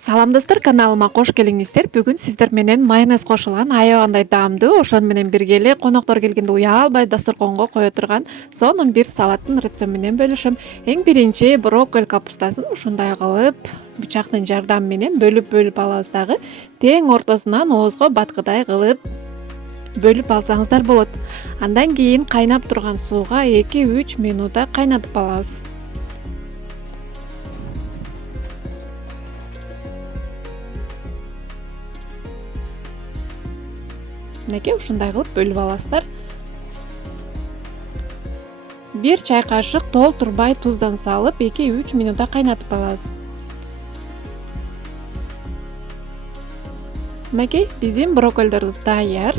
Салам достор, каналыма кош келиңиздер. Бүгүн сиздер менен майонез кошулган аябагандай даамдуу, ошону менен бирге эле коноктор келгенде уялбай дасторконго кое турган сонун бир салаттын рецептин менен бөлүшөм. Эң биринчи брокколи капустасын ушундай кылып бычактын жардамы менен бөлүп алабыз дагы. Тең ортосунан оозго баткыдай кылып бөлүп алсаңыздар болот. Андан кийин кайнап турган сууга 2-3 минутта кайнатып алабыз. Мынакей ушундай кылып бөлүп аласыздар. 1 чай кашык толтурбай туздан салып 2-3 минутта кайнатып алабыз. Мынакей биздин брокколдорубуз даяр.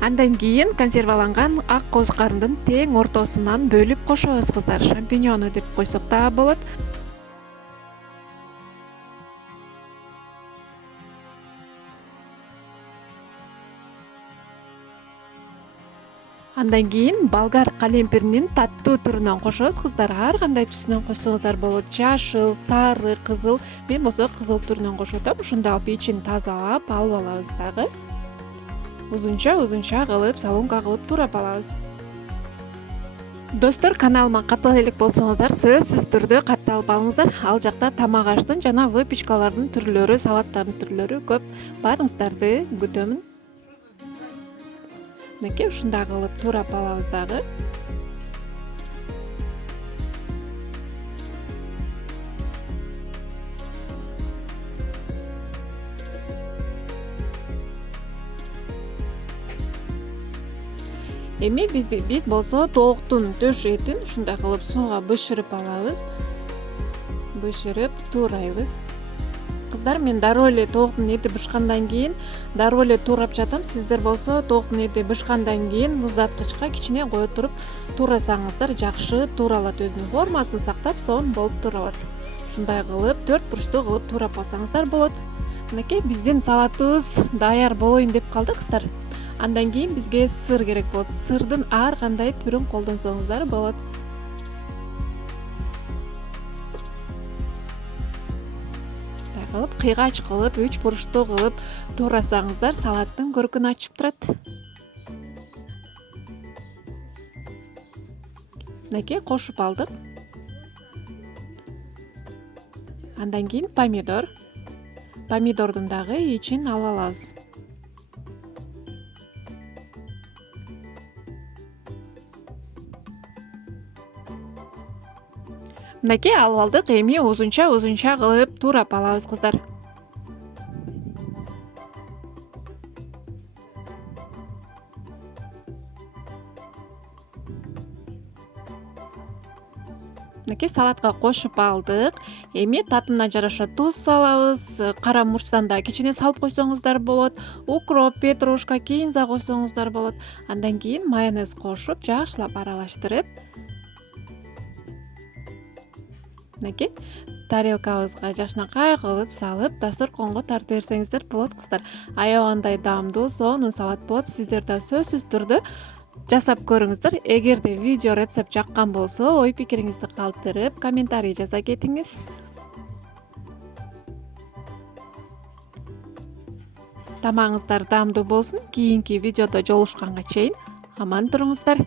Андан кийин консерваланган ак козукардын тең ортосунан бөлүп кошобуз кыздар. Шампиньону деп койсок да болот. Андан кийин болгар калемпиринин таттуу түрүнөн кошобуз кыздар. Ар кандай түсүнөн койсоңуздар болот. Жашыл, сары, кызыл. Мен болсо кызыл түрүнөн кошуп атам. Ушундай кылып ичин тазалап алып алабыз дагы. Узунча кылып, соломка кылып турап алабыз. Достор, каналыма каттала элек болсоңуздар, сөзсүз түрдө катталып алыңыздар. Ал жакта тамак аштын жана выпечкалардын түрлөрү, салаттардын түрлөрү көп. Барыңыздарды күтөмүн. Мынакей ушундай кылып турап алабыз дагы. Эми биз болсо тооктун төш этин ушундай кылып сууга бышырып алабыз. Бышырып туурайбыз. Кыздар, мен дароо эле тооктун эти бышкандан кийин дароо эле туурап жатам. Сиздер болсо тооктун эти бышкандан кийин муздаткычка кичине кое туруп туурасаңыздар жакшы тууралат, өзүнүн формасын сактап, сонун болуп тууралат. Ушундай кылып 4 бурчтуу кылып туурап алсаңыздар болот. Мынакей биздин салатыбыз даяр болоюн деп калды кыздар. Андан кийин бизге сыр керек болот. Сырдын ар кандай түрүн колдонсоңуздар болот. Кылып кыйгач кылып 3 бурчтуу кылып туурасаңыздар салаттын көркүн ачып турат. Мынакей кошуп алдык. Андан кийин помидордун дагы ичин алып алабыз. Мынакей алып алдык. Эми узунча кылып туурап алабыз кыздар. Мынакей салатка кошуп алдык. Эми татымына жараша туз салабыз. Кара мурчтан да кичине салып койсоңуздар болот. Укроп, петрушка, кинза койсоңуздар болот. Андан кийин майонез кошуп, жакшылап аралаштырып, мынакей тарелкабызга жакшынакай кылып салып, дасторконго тартып берсеңиздер болот кыздар. Аябагандай даамдуу, сонун салат болот. Сиздер да сөзсүз түрдө жасап көрүңүздөр. Эгерде видео рецепт жаккан болсо, ой пикириңизди калтырып, комментарий жаза кетиңиз. Тамагыңыздар даамдуу болсун. Кийинки видеодо жолугушканга чейин аман туруңуздар.